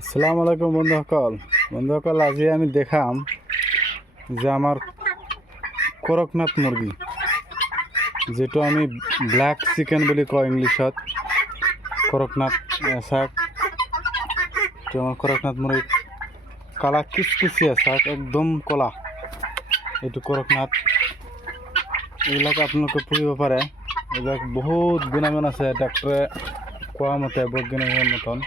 আসসালামু আলাইকুম বন্ধুসকল আজি আমি দেখাম যে আমার করকনাথ মুরগি যেটো আমি ব্ল্যাক চিকেন বলি কয় ইংলিশত করকনাথ শাক। তো আমার করকনাথ মুরগি কালা কিচকিচিয়া শাক একদম কলা, এইটো করকনাথ। এইবিলাক আপোনালোকে পুহিব পাৰে। এইবিলাক বহুত গুণাগুণ আছে, ডাক্তৰে কোৱা মতে বৈজ্ঞানিকৰ মতন।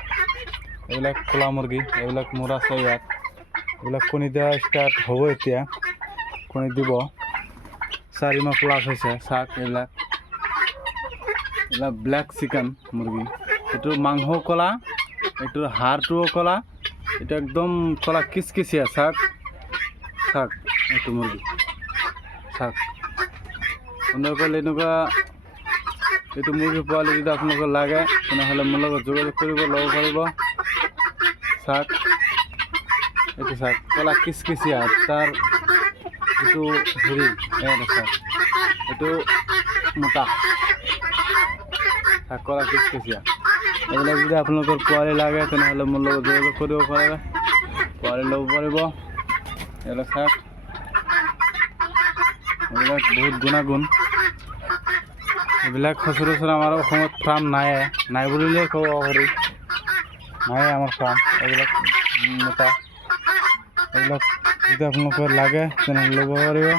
এইবিলাক কলা মুৰগি, এইবিলাক মোৰ আছে ইয়াত। এইবিলাক কণী দিয়া ষ্টাৰ্ট হ'ব, এতিয়া কণী দিব। 4 মাহ প্লাছ হৈছে শাক। এইবিলাক ব্ল্যাক চিকেন মুরগি। এইটোৰ মাংস কলা, এইটোৰ হাড়টোও কলা, এটা একদম কলা কিচকিচিয়া শাক। এইটো মুৰগি শাক বন্ধুসকল, এনেকুৱা এইটো মুৰগি পোৱালি যদি আপোনালোকৰ লাগে তেনেহ'লে মোৰ লগত যোগাযোগ কৰিব, ল'ব পাৰিব। শাক এইটো শাক কলা কিচকিচিয়া, তাৰ এইটো হেৰি শাক, এইটো মোটা শাক কলা কিচকিচিয়া। এইবিলাক যদি আপোনালোকৰ পোৱালি লাগে তেনেহ'লে মোৰ লগত যোগাযোগ কৰিব পাৰে, পোৱালি ল'ব পাৰিব। এইবিলাক শাক, এইবিলাক বহুত গুণাগুণ। এইবিলাক সচৰাচৰ আমাৰ অসমত ফাৰ্ম নাই বুলিলেই ক'ব পাৰি। নাই আমাৰ ফাৰ্ম। এইবিলাক মোটা, এইবিলাক যদি আপোনালোকৰ লাগে তেনেহ'লে ল'ব পাৰিব।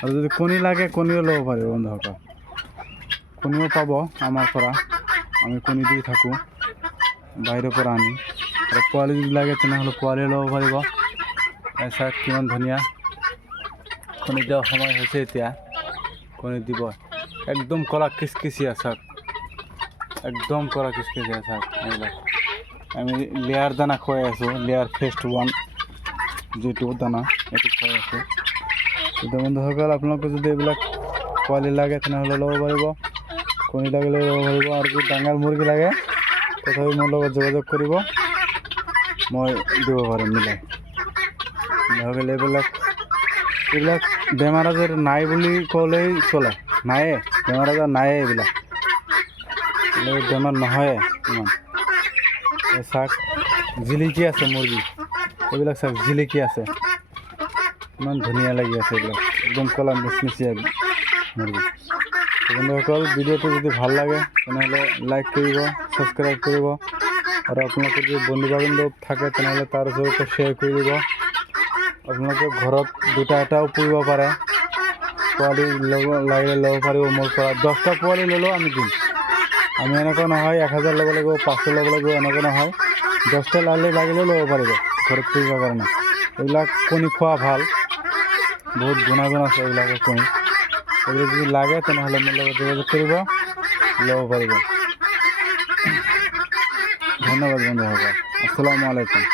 আৰু যদি কণী লাগে কণীও ল'ব পাৰিব বন্ধুসকল। কণীও পাব আমাৰ পৰা, আমি কণী দি থাকোঁ বাহিৰৰ পৰা আনি। আৰু পোৱালি যদি লাগে তেনেহ'লে পোৱালি ল'ব পাৰিব। এই চাওক কিমান ধুনীয়া, কণী দিয়াৰ সময় হৈছে এতিয়া, কণী দিব। একদম কলা কিচকিচিয়া শাক, একদম কলা কিচকিচিয়া শাক। এইবিলাক আমি লেয়াৰ দানা খুৱাই আছোঁ, লেয়াৰ ফেষ্ট 1 যিটো দানা এইটো খুৱাই আছোঁ। এতিয়া বন্ধুসকল, আপোনালোকে যদি এইবিলাক পোৱালি লাগে তেনেহ'লে ল'ব পাৰিব, কণী লাগিলে ল'ব পাৰিব। আৰু যদি ডাঙৰ মুৰ্গী লাগে তথাপি মোৰ লগত যোগাযোগ কৰিব, মই দিব পাৰিম মিলাই। বন্ধুসকল, এইবিলাক বেমাৰ আজাৰ নাই বুলি ক'লেই চলে। নায়ে বেমাৰ আজাৰ, নায়ে এইবিলাক বেমাৰ নহয়ে ইমান। শাক জিলিকি আছে মুরগি, এইবিলাক শাক জিলিকি আছে, ইমান ধুনীয়া লাগি আছে। এইবিলাক একদম কলা মিচমিচিয়া মুরগি। বন্ধুসকল, ভিডিওটো যদি ভাল লাগে তেনেহ'লে লাইক কৰিব, ছাবস্ক্ৰাইব কৰিব। আৰু আপোনালোকৰ যদি বন্ধু বান্ধৱ থাকে তেনেহ'লে তাৰ ওচৰতে শ্বেয়াৰ কৰি দিব। আপোনালোকে ঘৰত দুটা এটাও পুহিব পাৰে, পোৱালি লাগিলে ল'ব পাৰিব মোৰ পৰা। 10টা পোৱালি ল'লেও আমি দিম। আমি এনেকুৱা নহয় 1000 ল'ব লাগিব, 500 ল'ব লাগিব, এনেকুৱা নহয়। 10টা লাগিলেও ল'ব পাৰিব ঘৰত পুহিবৰ কাৰণে। এইবিলাক কণী খোৱা ভাল, বহুত গুণাগুণ আছে এইবিলাকৰ কণী। এইবিলাক যদি লাগে তেনেহ'লে মোৰ লগত যোগাযোগ কৰিব, ল'ব পাৰিব। ধন্যবাদ বন্ধুসকল, আসসালামু আলাইকুম।